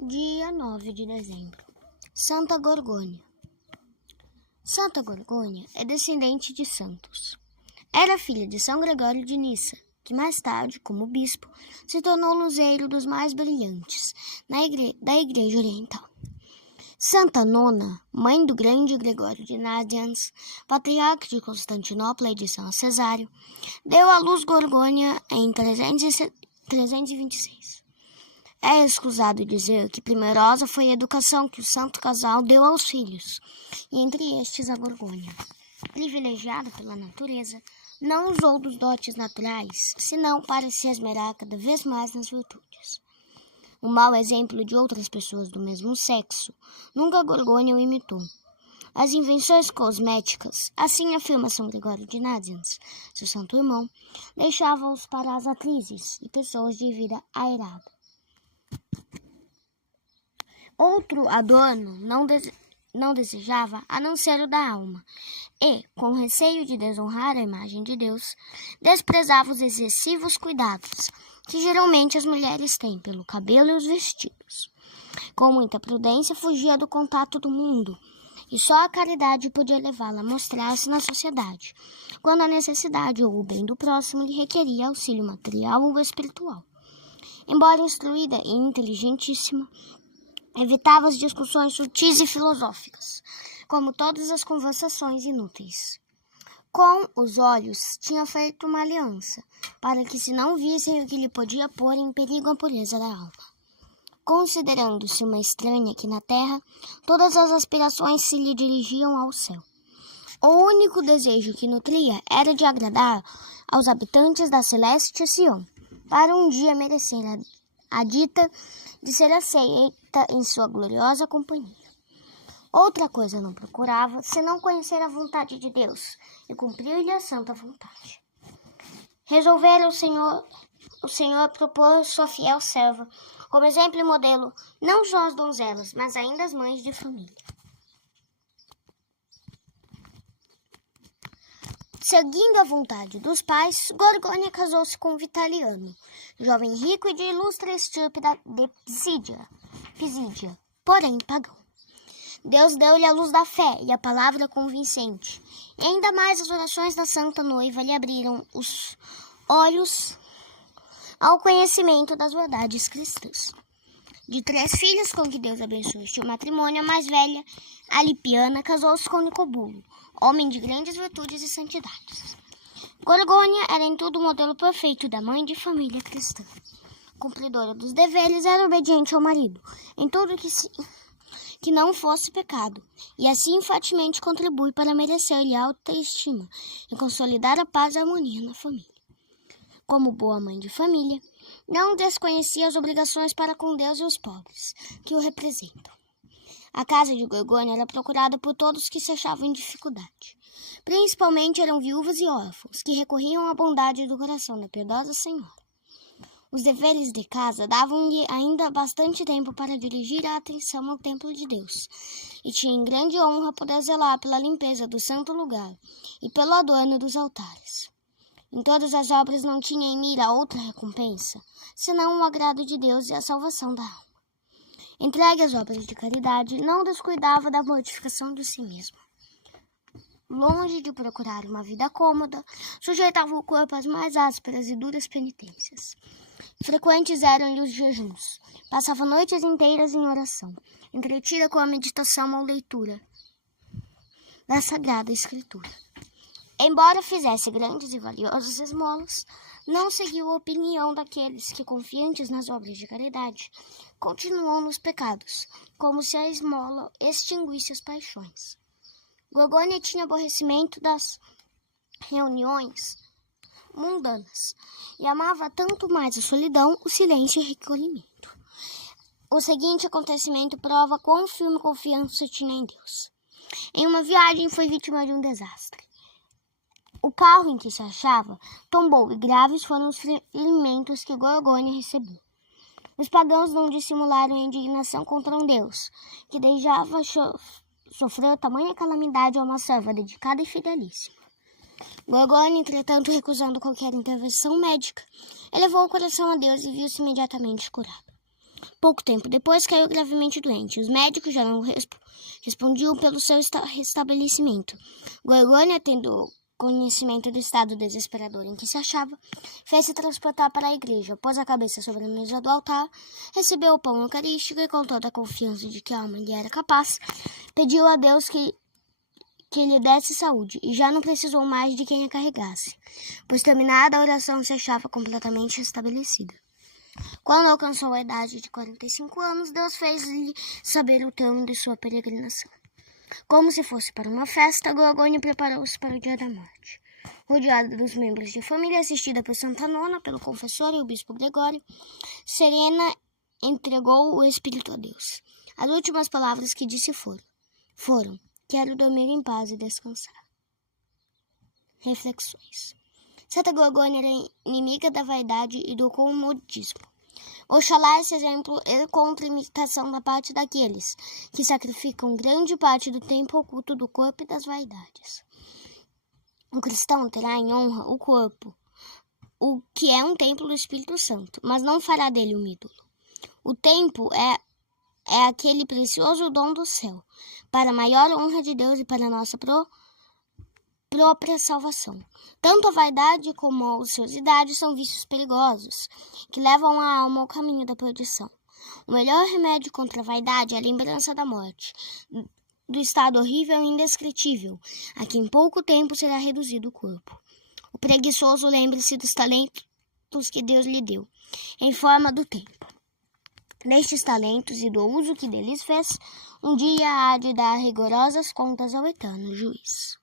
Dia 9 de dezembro. Santa Gorgônia. Santa Gorgônia é descendente de santos. Era filha de São Gregório de Nissa, que mais tarde, como bispo, se tornou luzeiro dos mais brilhantes da Igreja Oriental. Santa Nona, mãe do grande Gregório de Nazianz, patriarca de Constantinopla e de São Cesário, deu à luz Gorgônia em 326. É escusado dizer que primorosa foi a educação que o santo casal deu aos filhos, e entre estes a Gorgônia, privilegiada pela natureza, não usou dos dotes naturais, senão para se esmerar cada vez mais nas virtudes. O mau exemplo de outras pessoas do mesmo sexo, nunca Gorgônia o imitou. As invenções cosméticas, assim afirma São Gregório de Nazianz, seu santo irmão, deixavam-os para as atrizes e pessoas de vida airada. Outro adorno não desejava a não ser o da alma, e, com receio de desonrar a imagem de Deus, desprezava os excessivos cuidados que geralmente as mulheres têm pelo cabelo e os vestidos. Com muita prudência fugia do contato do mundo, e só a caridade podia levá-la a mostrar-se na sociedade, quando a necessidade ou o bem do próximo lhe requeria auxílio material ou espiritual. Embora instruída e inteligentíssima, evitava as discussões sutis e filosóficas, como todas as conversações inúteis. Com os olhos tinha feito uma aliança, para que se não vissem o que lhe podia pôr em perigo a pureza da alma. Considerando-se uma estranha aqui na terra, todas as aspirações se lhe dirigiam ao céu. O único desejo que nutria era de agradar aos habitantes da celeste Sião, para um dia merecer a dita de ser aceita em sua gloriosa companhia. Outra coisa não procurava, senão conhecer a vontade de Deus e cumprir-lhe a santa vontade. Resolvera o Senhor propor sua fiel serva, como exemplo e modelo, não só as donzelas, mas ainda as mães de família. Seguindo a vontade dos pais, Gorgônia casou-se com Vitaliano, jovem rico e de ilustre estirpe de Pisídia, porém pagão. Deus deu-lhe a luz da fé e a palavra convincente, e ainda mais as orações da santa noiva lhe abriram os olhos ao conhecimento das verdades cristãs. De 3 filhos com que Deus abençoou este matrimônio, a mais velha, Alipiana, casou-se com Nicobulo, homem de grandes virtudes e santidades. Gorgônia era em tudo o modelo perfeito da mãe de família cristã. Cumpridora dos deveres, era obediente ao marido, em tudo que não fosse pecado, e assim enfaticamente contribui para merecer-lhe alta estima e consolidar a paz e a harmonia na família. Como boa mãe de família, não desconhecia as obrigações para com Deus e os pobres, que o representam. A casa de Gorgônia era procurada por todos que se achavam em dificuldade. Principalmente eram viúvas e órfãos, que recorriam à bondade do coração da piedosa senhora. Os deveres de casa davam-lhe ainda bastante tempo para dirigir a atenção ao templo de Deus, e tinha em grande honra poder zelar pela limpeza do santo lugar e pelo adorno dos altares. Em todas as obras não tinha em mira outra recompensa, senão o agrado de Deus e a salvação da alma. Entregue às obras de caridade, não descuidava da mortificação de si mesma. Longe de procurar uma vida cômoda, sujeitava o corpo às mais ásperas e duras penitências. Frequentes eram-lhe os jejuns. Passava noites inteiras em oração, entretida com a meditação ou leitura da Sagrada Escritura. Embora fizesse grandes e valiosas esmolas, não seguiu a opinião daqueles que, confiantes nas obras de caridade, continuam nos pecados, como se a esmola extinguisse as paixões. Gorgônia tinha aborrecimento das reuniões mundanas e amava tanto mais a solidão, o silêncio e o recolhimento. O seguinte acontecimento prova quão firme confiança tinha em Deus. Em uma viagem foi vítima de um desastre. O carro em que se achava tombou e graves foram os ferimentos que Gorgônia recebeu. Os pagãos não dissimularam a indignação contra um Deus que deixava sofrer tamanha calamidade a uma serva dedicada e fidelíssima. Gorgônia, entretanto, recusando qualquer intervenção médica, elevou o coração a Deus e viu-se imediatamente curada. Pouco tempo depois, caiu gravemente doente. Os médicos já não respondiam pelo seu restabelecimento. Gorgônia, tendo conhecimento do estado desesperador em que se achava, fez-se transportar para a igreja, pôs a cabeça sobre a mesa do altar, recebeu o pão eucarístico e, com toda a confiança de que a alma lhe era capaz, pediu a Deus que lhe desse saúde, e já não precisou mais de quem a carregasse, pois terminada a oração se achava completamente restabelecida. Quando alcançou a idade de 45 anos, Deus fez-lhe saber o termo de sua peregrinação. Como se fosse para uma festa, Gorgônia preparou-se para o dia da morte. Rodeada dos membros de família, assistida por Santa Nona, pelo confessor e o bispo Gregório, serena entregou o espírito a Deus. As últimas palavras que disse foram: quero dormir em paz e descansar. Reflexões. Santa Gorgônia era inimiga da vaidade e do comodismo. Oxalá esse exemplo é contra a imitação da parte daqueles que sacrificam grande parte do tempo oculto do corpo e das vaidades. O cristão terá em honra o corpo, o que é um templo do Espírito Santo, mas não fará dele um ídolo. O tempo é aquele precioso dom do céu, para a maior honra de Deus e para a nossa própria salvação. Tanto a vaidade como a ociosidade são vícios perigosos, que levam a alma ao caminho da perdição. O melhor remédio contra a vaidade é a lembrança da morte, do estado horrível e indescritível, a que em pouco tempo será reduzido o corpo. O preguiçoso lembre-se dos talentos que Deus lhe deu, em forma do tempo. Destes talentos e do uso que deles fez, um dia há de dar rigorosas contas ao eterno juiz.